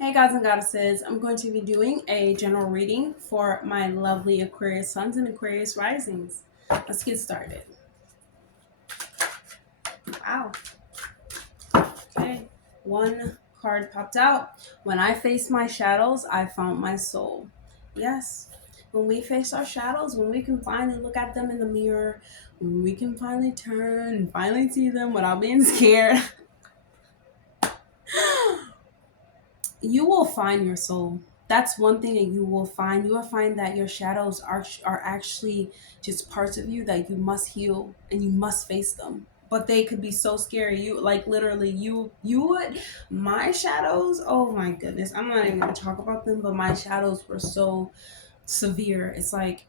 Hey gods and goddesses, I'm going to be doing a general reading for my lovely Aquarius suns and Aquarius risings. Let's get started. Wow. Okay. One card popped out. When I faced my shadows, I found my soul. Yes. When we face our shadows, when we can finally look at them in the mirror, when we can finally turn and finally see them without being scared, you will find your soul. That's one thing that you will find. You will find that your shadows are actually just parts of you that you must heal and you must face them. But they could be so scary. You like literally you would my shadows. Oh my goodness, I'm not even gonna talk about them. But my shadows were so severe. It's like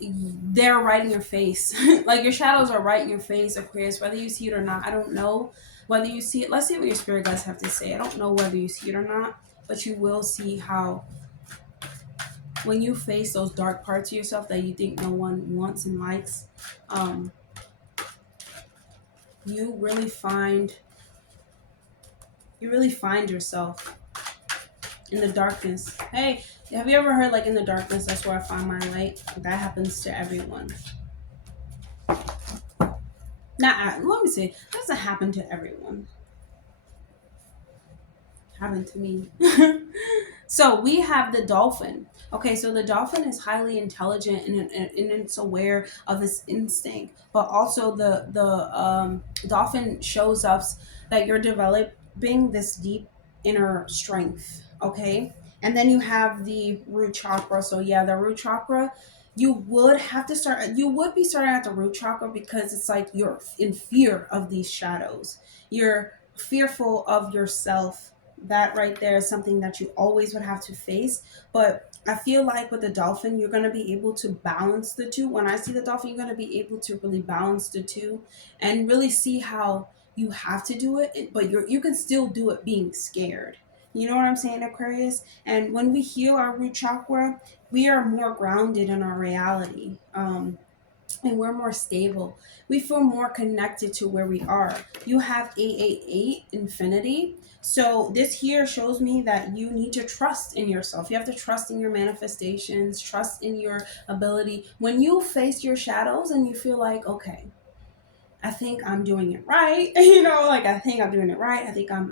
they're right in your face. Like your shadows are right in your face, Aquarius, whether you see it or not. I don't know whether you see it. Let's see what your spirit guides have to say. I don't know whether you see it or not, but you will see how when you face those dark parts of yourself that you think no one wants and likes, um, you really find yourself in the darkness. Hey, have you ever heard like in the darkness that's where I find my light? That happens to everyone. Not let me say, it doesn't happen to everyone. Happened to me. So we have the dolphin. Okay, so the dolphin is highly intelligent and it's aware of its instinct, but also the dolphin shows us that you're developing this deep inner strength. Okay, and then you have the root chakra. So yeah, the root chakra. You would be starting at the root chakra because it's like you're in fear of these shadows. You're fearful of yourself. That right there is something that you always would have to face. But I feel like with the dolphin, you're going to be able to balance the two. When I see the dolphin, you're going to be able to really balance the two and really see how you have to do it, but you can still do it being scared. You know what I'm saying, Aquarius? And when we heal our root chakra, we are more grounded in our reality. And we're more stable. We feel more connected to where we are. You have 888 infinity. So this here shows me that you need to trust in yourself. You have to trust in your manifestations, trust in your ability. When you face your shadows and you feel like, okay, I think I'm doing it right. Like I think I'm doing it right. I think I'm.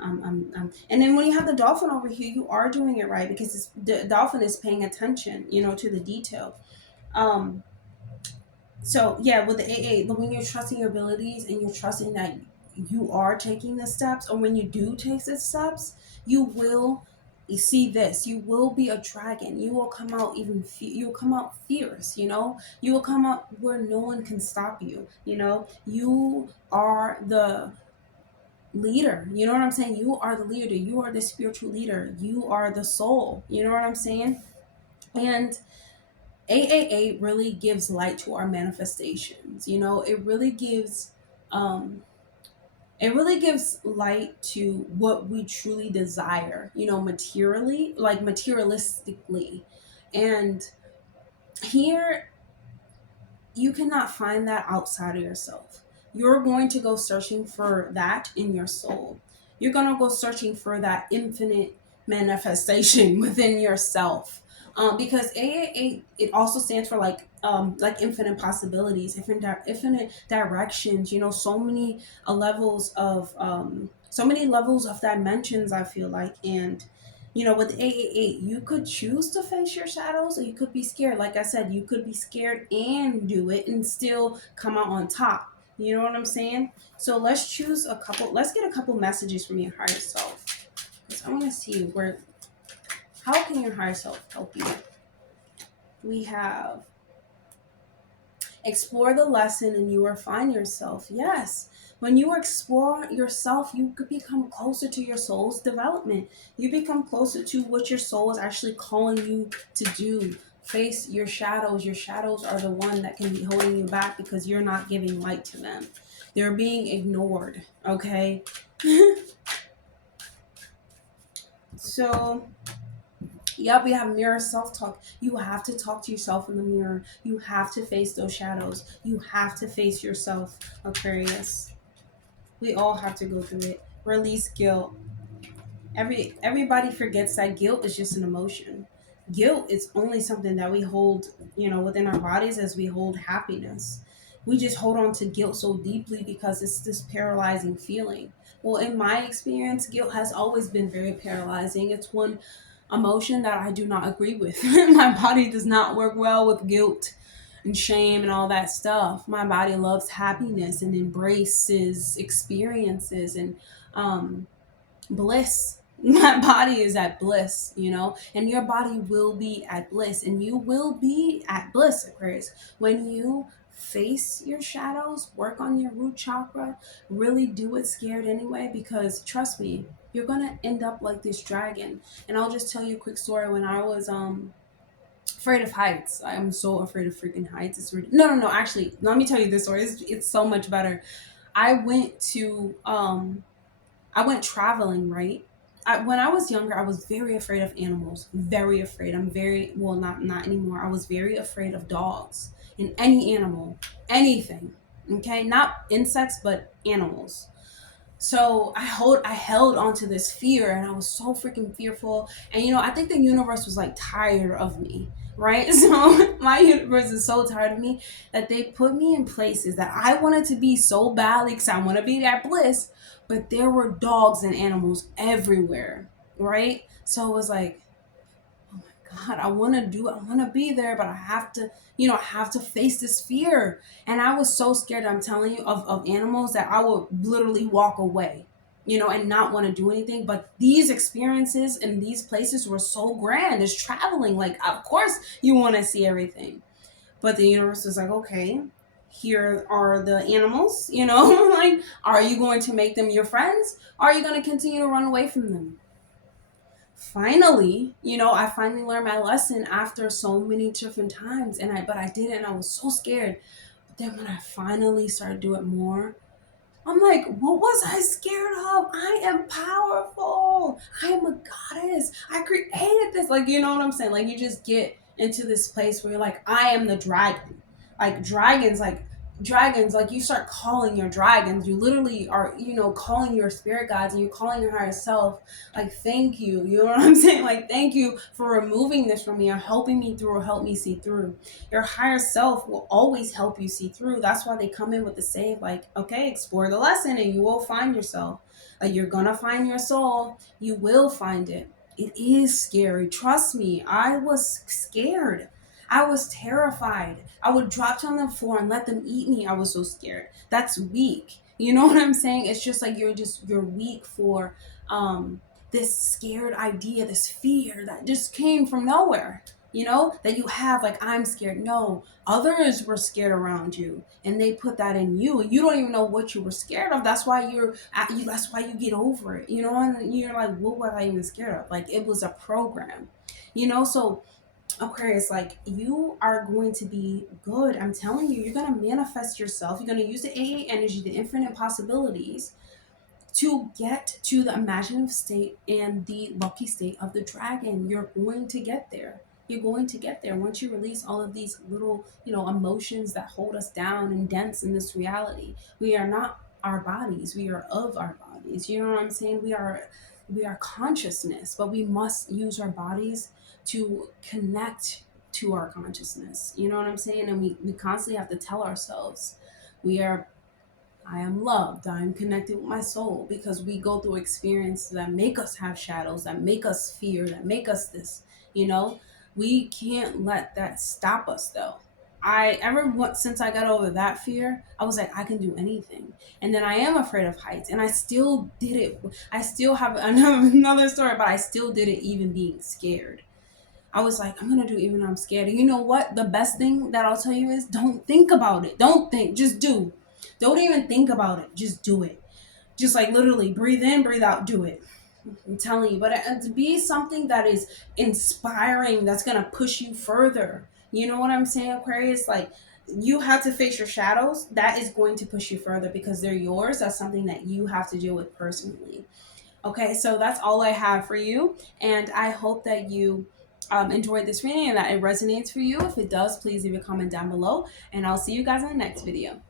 And then when you have the dolphin over here, you are doing it right because the dolphin is paying attention, to the detail. Um, so yeah, with the AA, when you're trusting your abilities and you're trusting that you are taking the steps, or when you do take the steps, you will see this. You will be a dragon. You will come out you'll come out fierce. You will come out where no one can stop you. You are the leader. You know what I'm saying? You are the leader. You are the spiritual leader. You are the soul. You know what I'm saying? And 888 really gives light to our manifestations. Um it really gives light to what we truly desire, materially, like materialistically. And here you cannot find that outside of yourself. You're going to go searching for that in your soul. You're going to go searching for that infinite manifestation within yourself. Because 888, it also stands for like infinite possibilities, infinite directions. So many so many levels of dimensions. I feel like, and with 888, you could choose to face your shadows or you could be scared. Like I said, you could be scared and do it and still come out on top. You know what I'm saying? So let's get a couple messages from your higher self. Because I want to see how can your higher self help you? We have explore the lesson and you will find yourself. Yes. When you explore yourself, you could become closer to your soul's development. You become closer to what your soul is actually calling you to do. Face your shadows. Your shadows are the one that can be holding you back because you're not giving light to them. They're being ignored. Okay. So yep, we have mirror self-talk. You have to talk to yourself in the mirror. You have to face those shadows. You have to face yourself, Aquarius. We all have to go through it. Release guilt. Everybody forgets that guilt is just an emotion. Guilt is only something that we hold, within our bodies as we hold happiness. We just hold on to guilt so deeply because it's this paralyzing feeling. Well, in my experience, guilt has always been very paralyzing. It's one emotion that I do not agree with. My body does not work well with guilt and shame and all that stuff. My body loves happiness and embraces experiences and um, bliss. My body is at bliss, and your body will be at bliss, and you will be at bliss, Aquarius, when you face your shadows, work on your root chakra, really do it scared anyway, because trust me, you're gonna end up like this dragon. And I'll just tell you a quick story. When I was afraid of heights, I'm so afraid of freaking heights. No, actually, let me tell you this story. It's so much better. I went to I went traveling, right? When I was younger, I was very afraid of animals. Very afraid. I'm very, well, not anymore. I was very afraid of dogs and any animal, anything. Okay, not insects, but animals. So I held onto this fear, and I was so freaking fearful. And I think the universe was like tired of me, right? So my universe is so tired of me that they put me in places that I wanted to be so badly, because I want to be that bliss, but there were dogs and animals everywhere, right? So it was like, oh my God, I want to be there, but I have to, I have to face this fear. And I was so scared, I'm telling you, of animals, that I would literally walk away, and not want to do anything. But these experiences in these places were so grand. It's traveling. Like, of course you want to see everything. But the universe was like, okay, here are the animals, like, are you going to make them your friends? Or are you going to continue to run away from them? Finally, I finally learned my lesson after so many different times, but I did it, and I was so scared. But then when I finally started doing it more, I'm like, what was I scared of? I am powerful. I am a goddess. I created this. Like, you know what I'm saying? Like, you just get into this place where you're like, I am the dragon. Like, dragons, like, you start calling your dragons. You literally are, calling your spirit guides, and you're calling your higher self. Like, thank you. You know what I'm saying? Like, thank you for removing this from me, or helping me through, or help me see through. Your higher self will always help you see through. That's why they come in with the save, like, okay, explore the lesson and you will find yourself. Like, you're gonna find your soul. You will find it. It is scary. Trust me. I was scared. I was terrified. I would drop on the floor and let them eat me. I was so scared. That's weak. You know what I'm saying? It's just like you're weak for this scared idea, this fear that just came from nowhere, that you have, like, I'm scared. No, others were scared around you, and they put that in you, and you don't even know what you were scared of. That's why that's why you get over it, and you're like, what was I even scared of? Like, it was a program, so Aquarius, like, you are going to be good. I'm telling you, you're going to manifest yourself. You're going to use the AA energy, the infinite possibilities, to get to the imaginative state and the lucky state of the dragon. You're going to get there. You're going to get there once you release all of these little, emotions that hold us down and dense in this reality. We are not our bodies. We are of our bodies. You know what I'm saying? We are consciousness, but we must use our bodies to connect to our consciousness. You know what I'm saying? And we constantly have to tell ourselves we are I am loved. I am connected with my soul, because we go through experiences that make us have shadows, that make us fear, that make us this, you know? We can't let that stop us though. Since I got over that fear, I was like, I can do anything. And then I am afraid of heights, and I still did it. I still have another story, but I still did it even being scared. I was like, I'm gonna do it even though I'm scared. And you know what? The best thing that I'll tell you is, don't think about it. Don't think, just do. Don't even think about it. Just do it. Just like, literally breathe in, breathe out, do it. I'm telling you. But to be something that is inspiring, that's gonna push you further. You know what I'm saying, Aquarius? Like, you have to face your shadows. That is going to push you further because they're yours. That's something that you have to deal with personally. Okay, so that's all I have for you. And I hope that you enjoyed this reading and that it resonates for you. If it does, please leave a comment down below. And I'll see you guys in the next video.